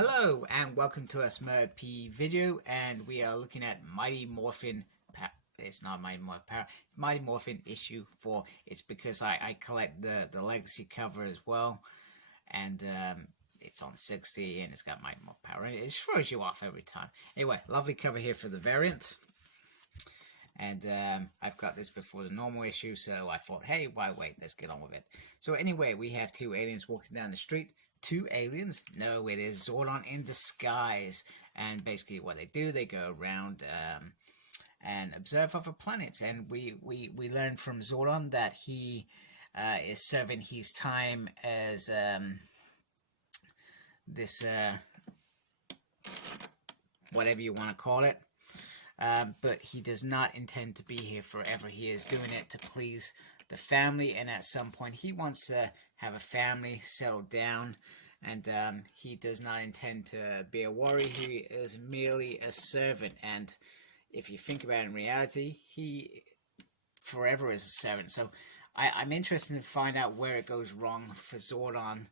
Hello and welcome to a Smurp video, and we are looking at Mighty Morphin. It's not Mighty Morphin issue 4. It's because I collect the legacy cover as well, and it's on 60 and it's got Mighty Morphin power. It just throws you off every time. Anyway, lovely cover here for the variant. And I've got this before the normal issue, so I thought, hey, why wait? Let's get on with it. So anyway, we have two aliens walking down the street. Two aliens? No, it is Zordon in disguise. And basically what they do, they go around and observe other planets. And we learn from Zordon that he is serving his time as this, whatever you want to call it. But he does not intend to be here forever. He is doing it to please the family, and at some point he wants to have a family, settle down, and he does not intend to be a warrior. He is merely a servant, and if you think about it in reality, he forever is a servant. So I'm interested to find out where it goes wrong for Zordon,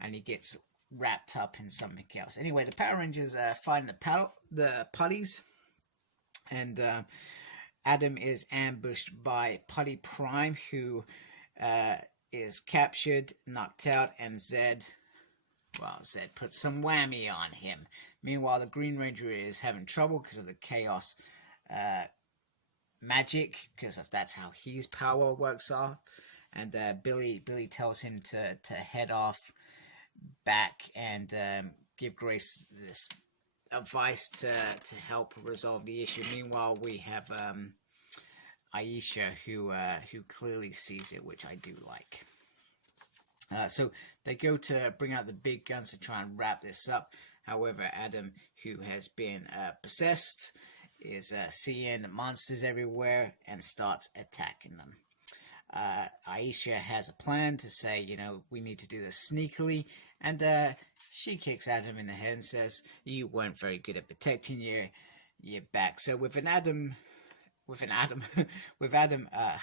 and he gets wrapped up in something else. Anyway, the Power Rangers find the putties. And Adam is ambushed by Putty Prime, who is captured, knocked out, and Zed puts some whammy on him. Meanwhile, the Green Ranger is having trouble because of the Chaos magic, because that's how his power works off. And Billy tells him to head off back and give Grace this advice to help resolve the issue. Meanwhile, we have Aisha, who clearly sees it, which I do like. So they go to bring out the big guns to try and wrap this up. However, Adam, who has been possessed, is seeing monsters everywhere and starts attacking them. Aisha has a plan to say, we need to do this sneakily, and she kicks Adam in the head and says, "You weren't very good at protecting your back." So with Adam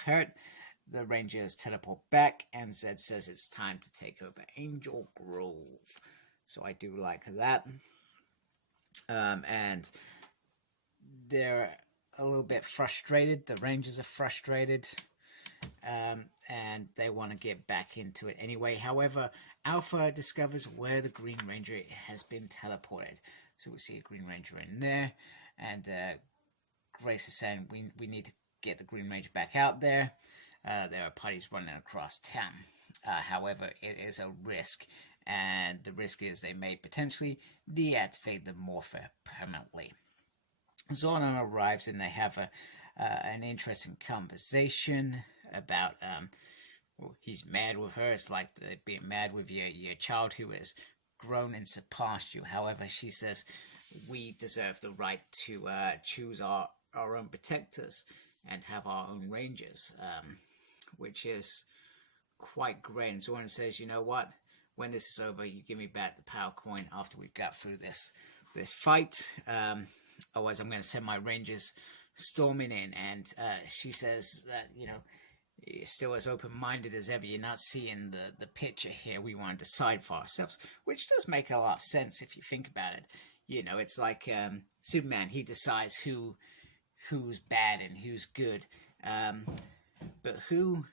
hurt, the Rangers teleport back, and Zed says it's time to take over Angel Grove. So I do like that. And they're a little bit frustrated. The Rangers are frustrated. And they want to get back into it anyway. However, Alpha discovers where the Green Ranger has been teleported. So we see a Green Ranger in there, and Grace is saying we need to get the Green Ranger back out there. There are parties running across town. However, it is a risk, and the risk is they may potentially deactivate the Morphin permanently. Zordon arrives, and they have an interesting conversation about he's mad with her. It's like being mad with your child who has grown and surpassed you. However, she says we deserve the right to choose our own protectors and have our own rangers, which is quite great. And Zordon says, you know what, when this is over, you give me back the power coin after we've got through this fight. Otherwise I'm going to send my rangers storming in. And she says that you're still as open-minded as ever. You're not seeing the picture here. We want to decide for ourselves, which does make a lot of sense if you think about it. It's like Superman. He decides who's bad and who's good. But who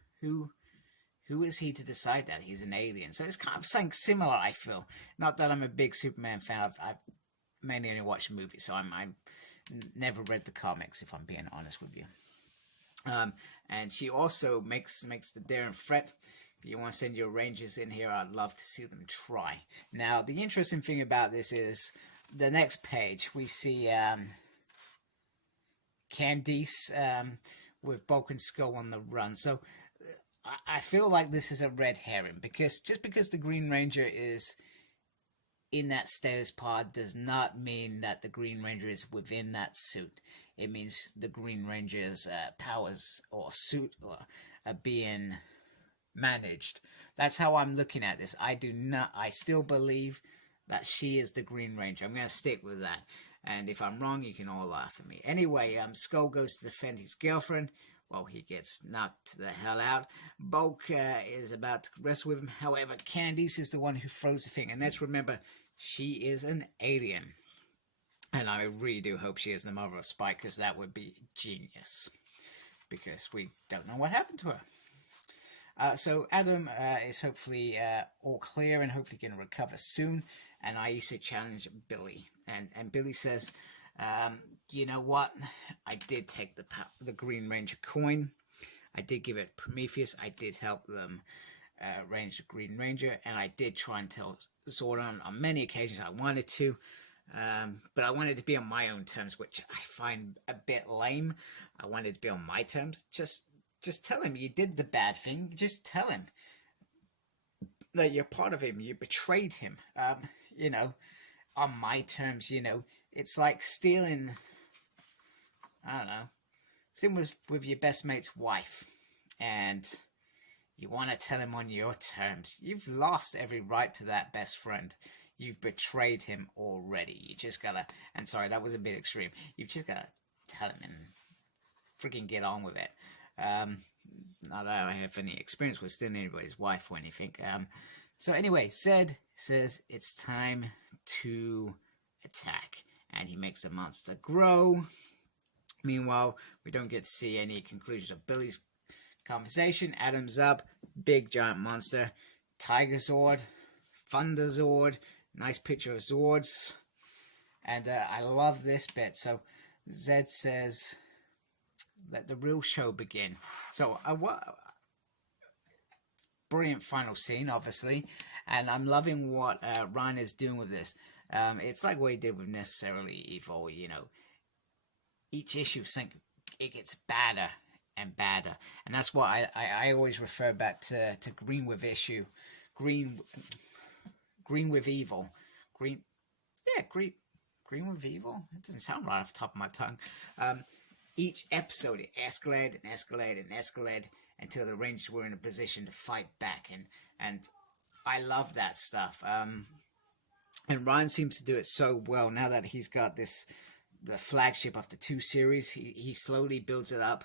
is he to decide that? He's an alien. So it's kind of something similar, I feel. Not that I'm a big Superman fan. I've mainly only watched movies, so I'm never read the comics, if I'm being honest with you. And she also makes the daring threat. If you want to send your rangers in here, I'd love to see them try. Now, the interesting thing about this is the next page. We see Candice with Broken Skull on the run. So I feel like this is a red herring, because just because the Green Ranger is in that status pod does not mean that the Green Ranger is within that suit. It means the Green Ranger's powers or suit are being managed. That's how I'm looking at this. I still believe that she is the Green Ranger. I'm going to stick with that. And if I'm wrong, you can all laugh at me. Anyway, Skull goes to defend his girlfriend. Well, he gets knocked the hell out. Bulk is about to wrestle with him. However, Candice is the one who throws the thing. And let's remember, she is an alien. And I really do hope she is the mother of Spike, because that would be genius. Because we don't know what happened to her. So Adam is hopefully all clear and hopefully going to recover soon. And I used to challenge Billy. And Billy says, you know what? I did take the Green Ranger coin. I did give it Prometheus. I did help them range the Green Ranger. And I did try and tell Zordon on many occasions I wanted to. But I wanted to be on my own terms, which I find a bit lame. I wanted to be on my terms. Just tell him you did the bad thing. Just tell him that you're part of him. You betrayed him. You know, on my terms. You know, it's like stealing. I don't know. Same with your best mate's wife, and you want to tell him on your terms. You've lost every right to that best friend. You've betrayed him already. You just gotta, and sorry, that was a bit extreme. You've just gotta tell him and freaking get on with it. Not that I have any experience with stealing anybody's wife or anything. So anyway, Zed says it's time to attack, and he makes the monster grow. Meanwhile, we don't get to see any conclusions of Billy's conversation. Adam's up, big giant monster, Tiger Zord, Thunder Zord. Nice picture of Zords. And I love this bit. So Zed says, let the real show begin. So brilliant final scene, obviously. And I'm loving what Ryan is doing with this. It's like what he did with Necessarily Evil. You know, each issue it gets badder and badder. And that's why I always refer back to Green with Evil. Green with Evil? It doesn't sound right off the top of my tongue. Each episode, it escalated and escalated and escalated until the Rangers were in a position to fight back. And I love that stuff. And Ryan seems to do it so well now that he's got the flagship of the 2 series. He slowly builds it up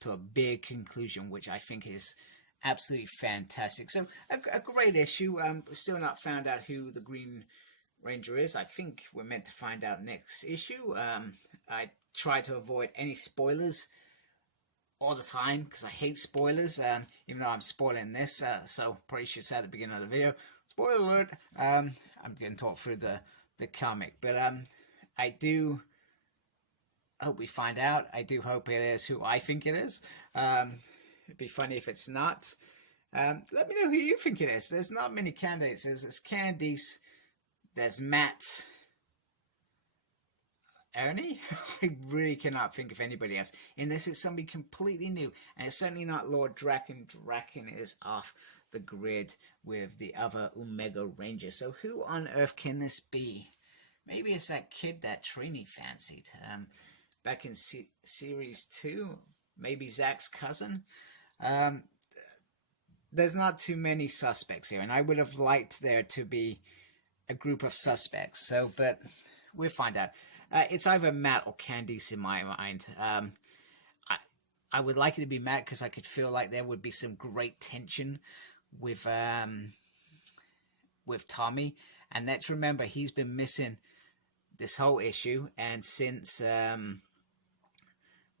to a big conclusion, which I think is absolutely fantastic. So a great issue. Still not found out who the Green Ranger is. I think we're meant to find out next issue. I try to avoid any spoilers all the time because I hate spoilers, even though I'm spoiling this. So probably should say at the beginning of the video, spoiler alert. I'm going to talk through the comic, but I do hope we find out. I do hope it is who I think it is. It'd be funny if it's not. Let me know who you think it is. There's not many candidates. There's Candice. There's Matt. Ernie? I really cannot think of anybody else. Unless it's somebody completely new. And it's certainly not Lord Draken. Draken is off the grid with the other Omega Rangers. So who on earth can this be? Maybe it's that kid that Trini fancied. Back in Series 2. Maybe Zach's cousin. There's not too many suspects here. And I would have liked there to be a group of suspects. So, but we'll find out. It's either Matt or Candice in my mind. I would like it to be Matt because I could feel like there would be some great tension with Tommy. And let's remember, he's been missing this whole issue. And since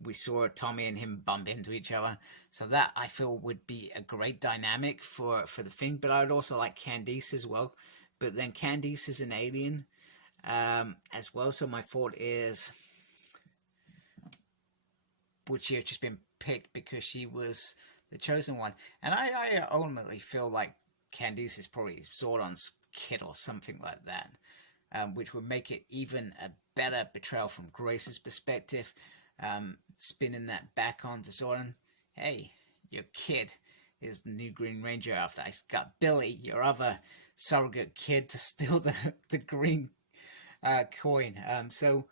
we saw Tommy and him bump into each other. So that, I feel, would be a great dynamic for the thing. But I would also like Candice as well. But then Candice is an alien as well. So my thought is, would she have just been picked because she was the chosen one? And I ultimately feel like Candice is probably Zordon's kid or something like that. Which would make it even a better betrayal from Grace's perspective. Spinning that back onto Zordon. Hey, your kid is the new Green Ranger after I got Billy, your other surrogate kid, to steal the green coin. So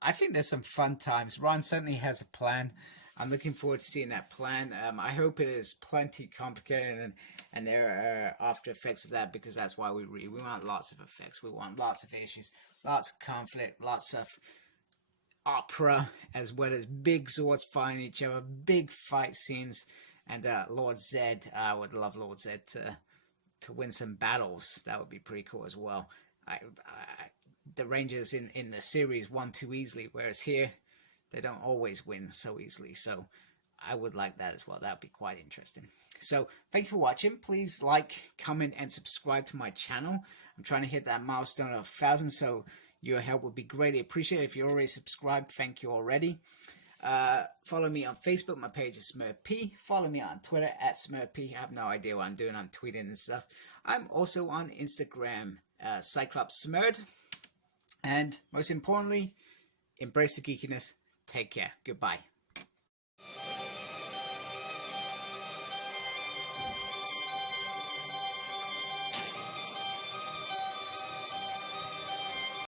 I think there's some fun times. Ron certainly has a plan. I'm looking forward to seeing that plan. I hope it is plenty complicated and there are after effects of that, because that's why we want lots of effects. We want lots of issues, lots of conflict, lots of opera, as well as big Zords fighting each other, big fight scenes, and Lord Zed. I would love Lord Zed to win some battles. That would be pretty cool as well. the Rangers in the series won too easily, whereas here they don't always win so easily. So I would like that as well. That would be quite interesting. So thank you for watching. Please like, comment, and subscribe to my channel. I'm trying to hit that milestone of 1,000, so your help would be greatly appreciated. If you're already subscribed, thank you already. Follow me on Facebook. My page is SmurP. Follow me on Twitter at SmurP. I have no idea what I'm doing. I'm tweeting and stuff. I'm also on Instagram, Cyclops Smurd. And most importantly, embrace the geekiness. Take care. Goodbye.